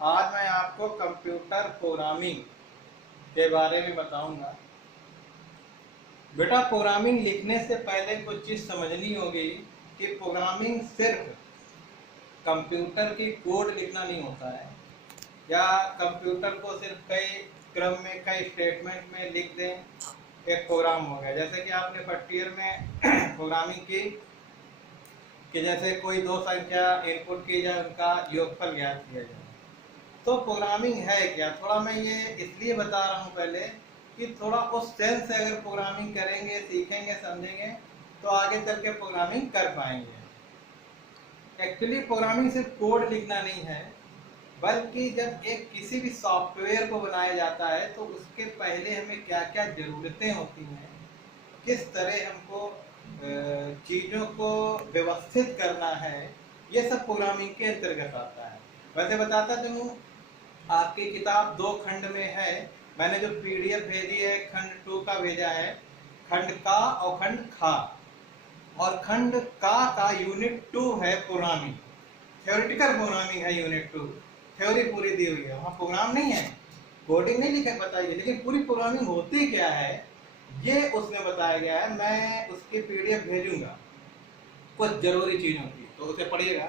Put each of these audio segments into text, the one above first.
आज मैं आपको कंप्यूटर प्रोग्रामिंग के बारे में बताऊंगा। बेटा, प्रोग्रामिंग लिखने से पहले कुछ चीज़ समझनी होगी कि प्रोग्रामिंग सिर्फ कंप्यूटर की कोड लिखना नहीं होता है, या कंप्यूटर को सिर्फ कई क्रम में कई स्टेटमेंट में लिख दें एक प्रोग्राम हो गया। जैसे कि आपने फर्स्ट ईयर में प्रोग्रामिंग की कि जैसे कोई दो संख्या इनपुट की जाए, उनका योगफल ज्ञात किया जाए। तो प्रोग्रामिंग है क्या, थोड़ा मैं ये इसलिए बता रहा हूँ पहले कि थोड़ा उस सेंस से अगर प्रोग्रामिंग करेंगे, सीखेंगे, समझेंगे तो आगे चल के प्रोग्रामिंग कर पाएंगे। एक्चुअली प्रोग्रामिंग सिर्फ कोड लिखना नहीं है, बल्कि जब एक किसी भी सॉफ्टवेयर को बनाया जाता है तो उसके पहले हमें क्या क्या ज़रूरतें होती हैं, किस तरह हमको चीज़ों को व्यवस्थित करना है, ये सब प्रोग्रामिंग के अंतर्गत आता है। वैसे बताता चलूँ, आपकी किताब 2 खंड में है। मैंने जो पीडीएफ भेजी है खंड 2 का भेजा है, खंड का और खंड खा। और खंड का यूनिट 2 है प्रोग्रामिंग, थ्योरेटिकल प्रोग्रामिंग है यूनिट 2। थ्योरी पूरी दी हुई है, वहाँ प्रोग्राम नहीं है, कोडिंग नहीं लिखा बताइए, लेकिन पूरी प्रोग्रामिंग होती क्या है ये उसमें बताया गया है। मैं उसकी पीडीएफ भेजूंगा कुछ जरूरी चीज़ों की, तो उसे पढ़िएगा।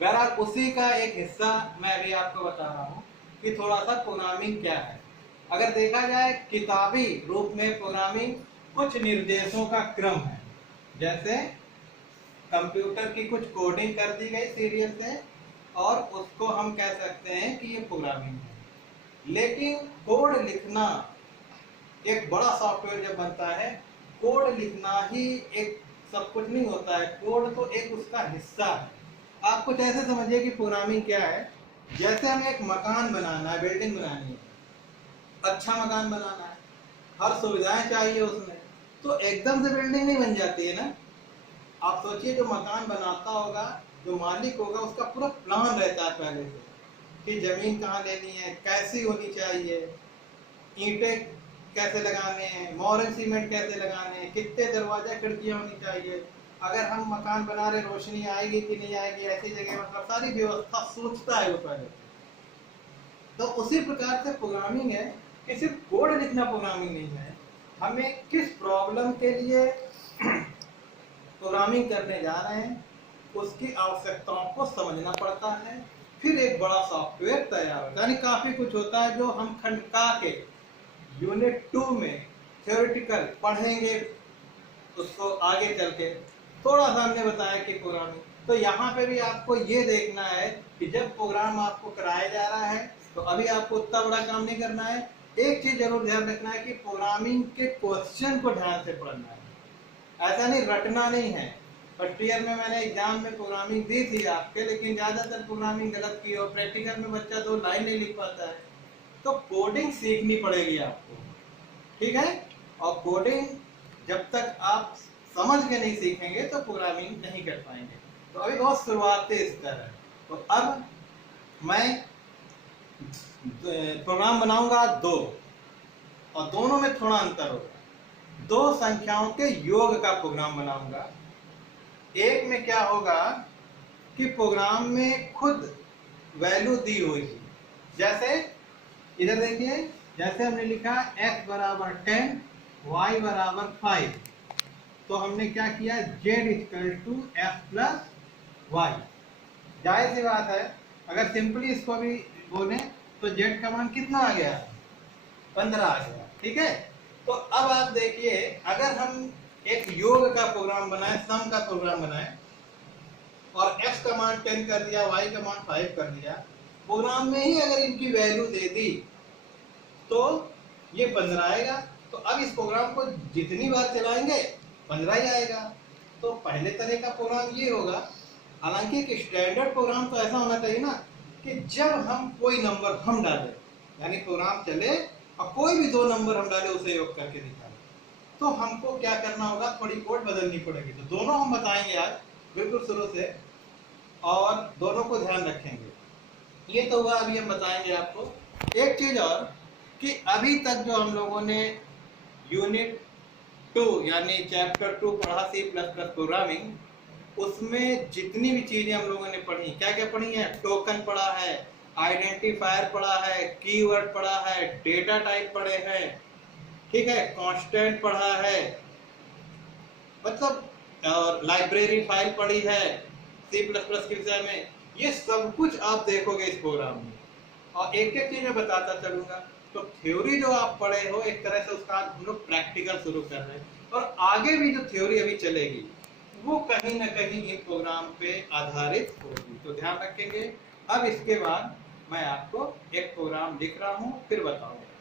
बहरहाल उसी का एक हिस्सा मैं अभी आपको बता रहा हूँ कि थोड़ा सा प्रोग्रामिंग क्या है। अगर देखा जाए किताबी रूप में प्रोग्रामिंग कुछ निर्देशों का क्रम है। जैसे कंप्यूटर की कुछ कोडिंग कर दी गई सीरियल से, और उसको हम कह सकते हैं कि ये प्रोग्रामिंग है। लेकिन कोड लिखना, एक बड़ा सॉफ्टवेयर जब बनता है, कोड लिखना ही एक सब कुछ नहीं होता है, कोड तो एक उसका हिस्सा है। आप कुछ ऐसे समझिए कि प्रोग्रामिंग क्या है। जैसे हमें एक मकान बनाना है, बिल्डिंग बनानी है, अच्छा मकान बनाना है, हर सुविधाएं चाहिए उसमें, तो एकदम से बिल्डिंग नहीं बन जाती है ना। आप सोचिए, जो मकान बनाता होगा, जो मालिक होगा, उसका पूरा प्लान रहता है पहले से कि जमीन कहाँ लेनी है, कैसी होनी चाहिए, ईंटें कैसे लगाने हैं, मोरल सीमेंट कैसे लगाने हैं, कितने दरवाजा खिड़कियां होनी चाहिए, अगर हम मकान बना रहे रोशनी आएगी कि नहीं आएगी, ऐसी जगह, मतलब सारी व्यवस्था सोचता है वो पहले। तो उसी प्रकार से प्रोग्रामिंग है कि सिर्फ कोड लिखना प्रोग्रामिंग नहीं है, हमें किस प्रॉब्लम के लिए प्रोग्रामिंग करने जा रहे हैं उसकी आवश्यकताओं को समझना पड़ता है। फिर एक बड़ा सॉफ्टवेयर तैयार होता है। यानी काफी कुछ होता है जो हम खंड का के यूनिट 2 में थ्योरेटिकल पढ़ेंगे, उसको आगे चल के थोड़ा सा हमने बताया कि प्रोग्रामिंग। तो यहाँ पे भी आपको ये देखना है कि जब प्रोग्राम आपको कराया जा रहा है तो अभी आपको उतना बड़ा काम नहीं करना है। एक चीज जरूर ध्यान रखना है कि प्रोग्रामिंग के क्वेश्चन को ध्यान से पढ़ना है, ऐसा नहीं रटना नहीं है। फर्स्ट ईयर में मैंने एग्जाम में प्रोग्रामिंग दी थी आपके, लेकिन ज्यादातर प्रोग्रामिंग गलत की, और प्रैक्टिकल में बच्चा 2 लाइन नहीं लिख पाता है। तो कोडिंग सीखनी पड़ेगी आपको, ठीक है। और कोडिंग जब तक आप समझ के नहीं सीखेंगे तो प्रोग्रामिंग नहीं कर पाएंगे। तो अभी बहुत शुरुआती स्तर है। तो अब मैं प्रोग्राम बनाऊंगा 2, और दोनों में थोड़ा अंतर होगा। 2 संख्याओं के योग का प्रोग्राम बनाऊंगा। एक में क्या होगा कि प्रोग्राम में खुद वैल्यू दी होगी। जैसे इधर देखिए, जैसे हमने लिखा x बराबर 10, y बराबर 5, तो हमने क्या किया, z equal to f plus y। जाहिर सी बात है, अगर सिंपली इसको भी बोले तो z का मान कितना आ गया, 15 आ गया, ठीक है। तो अब आप देखिए, अगर हम एक योग का प्रोग्राम बनाए, सम का प्रोग्राम बनाए, और x का मान 10 कर दिया, y का मान 5 कर दिया, प्रोग्राम में ही अगर इनकी वैल्यू दे दी तो ये 15 आएगा। तो अब इस प्रोग्राम को जितनी बार चलाएंगे 15 ही आएगा। तो पहले तरह का प्रोग्राम ये होगा। हालांकि एक स्टैंडर्ड प्रोग्राम तो ऐसा होना चाहिए ना कि जब हम कोई नंबर हम डालें, यानी प्रोग्राम चले और कोई भी 2 नंबर हम डाले उसे योग करके दिखाएं, तो हमको क्या करना होगा, थोड़ी कोड बदलनी पड़ेगी। तो दोनों हम बताएंगे आज बिल्कुल शुरू से, और दोनों को ध्यान रखेंगे। ये तो हुआ, अभी हम बताएंगे आपको एक चीज और, कि अभी तक जो हम लोगों ने यूनिट 2 यानी चैप्टर 2 पढ़ा, C++ प्रोग्रामिंग, उसमें जितनी भी चीजें हम लोगों ने पढ़ी, क्या क्या पढ़ी है, टोकन पढ़ा है, आइडेंटिफायर पढ़ा है, कीवर्ड पढ़ा है, डेटा टाइप पढ़े हैं, ठीक है, कांस्टेंट पढ़ा है, मतलब और लाइब्रेरी फाइल पढ़ी है C++ के विषय में। ये सब कुछ आप देखोगे इस प्रोग्राम में। और एक एक चीज मैं बताता चलूंगा। तो थ्योरी जो आप पढ़े हो एक तरह से उसका हम लोग प्रैक्टिकल शुरू कर रहे हैं, और आगे भी जो थ्योरी अभी चलेगी वो कहीं ना कहीं इन प्रोग्राम पे आधारित होगी, तो ध्यान रखेंगे। अब इसके बाद मैं आपको एक प्रोग्राम लिख रहा हूँ, फिर बताऊंगा।